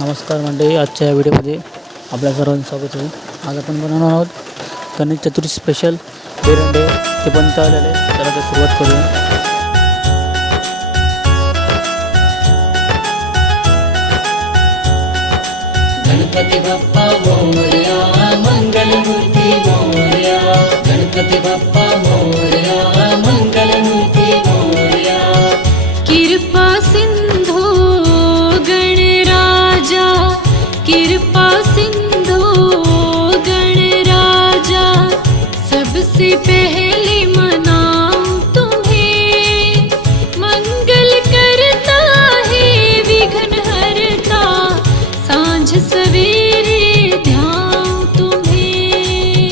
नमस्कार मंडळी, आजच्या या व्हिडिओमध्ये आपल्या सर्वांचं स्वागत आहे। आज आपण बनवणार आहोत गणेश चतुर्थी स्पेशल बेरंडे। ते बनता आलेले, चला तर सुरुवात करूया। गणपती बाप्पा मोरया, मंगल मूर्ती मोरया। गणपती बाप्पा मोरया, मंगल मूर्ती मोरया। कृपा सिंधु गणराजा, कृपा सिंधु गणराजा, सबसे पहले मनाऊं तुम्हें। मंगल करता है विघ्न हरता, सांझ सवेरे ध्याऊं तुम्हें।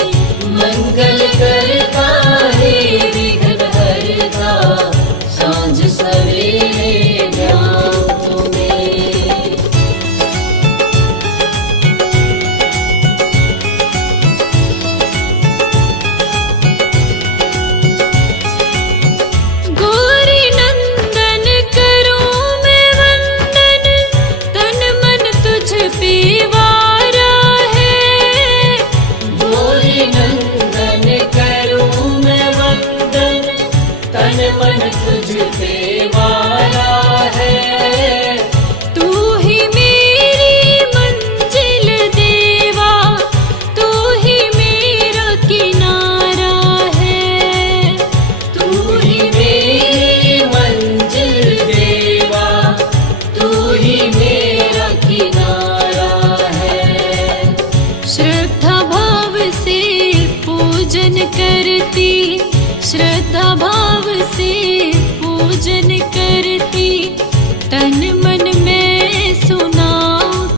मंगल करता है विघ्न हरता, सांझ सवेरे ध्याऊं तुम्हें। गौरी नंदन करूं मैं वंदन, तन मन तुझ पे वारा है। गौरी नंदन करूं मैं वंदन, तन मन तुझ पे वाला है। तू ही मेरी मंजिल देवा, तू ही मेरा किनारा है। तू ही मेरी मंजिल देवा, तू ही मेरा किनारा है। श्रद्धा भाव से पूजन करती, श्रद्धा भाव से पूजन करती, तन मन में सुन